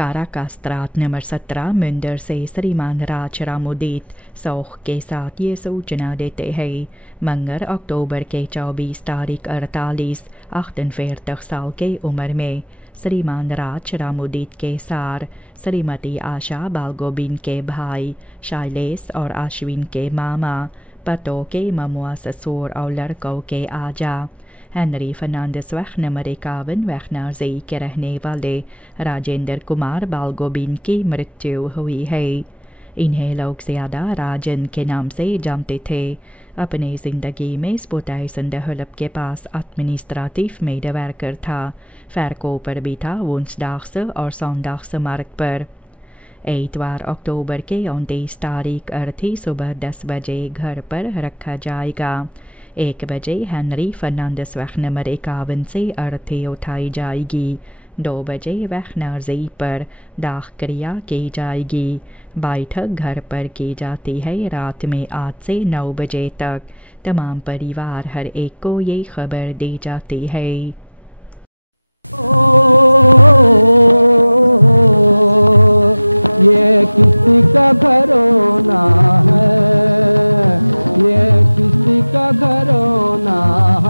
काराकास्त्रात number 17 मुंदर से श्रीमान राज रामुदीत सौख के साथ ये सूचना देते हैं। मंगर अक्टूबर के 24 तारीख 48 साल के उम्र में श्रीमान राज रामुदीत के सार श्रीमती आशा बालगोबिन के भाई शैलेश और अश्विन के मामा पतों के ममुआ ससुर और लड़कों के आजा हेनरी फर्नांडिस वह नंबर 51 वैखनाजी के रहने वाले राजेंद्र कुमार बालगोबिन की मृत्यु हुई है। इन्हें लोग ज़्यादा राजन के नाम से जानते थे। अपनी ज़िंदगी में स्पोटाइसन दहलब के पास एडमिनिस्ट्रेटिव मेडवर्कर था। फैरकोपर भी था वुंसडाग्स और सौंडाग्स मार्ग पर। इतवार अक्टूबर के 29 तारीख अर्थी सुबह 10 बजे घर पर रखा जाएगा। 1 बजे हेनरी फर्नांडिस वह नंबर 51 से अर्थी उठाई जाएगी। 2 बजे वैखनाजी पर दाह क्रिया की जाएगी। बैठक घर पर की जाती है रात में 8 से 9 बजे तक। तमाम परिवार हर एक को ये खबर दी जाती है। ये किसी का घरोना है, ये किसी का घरोना है।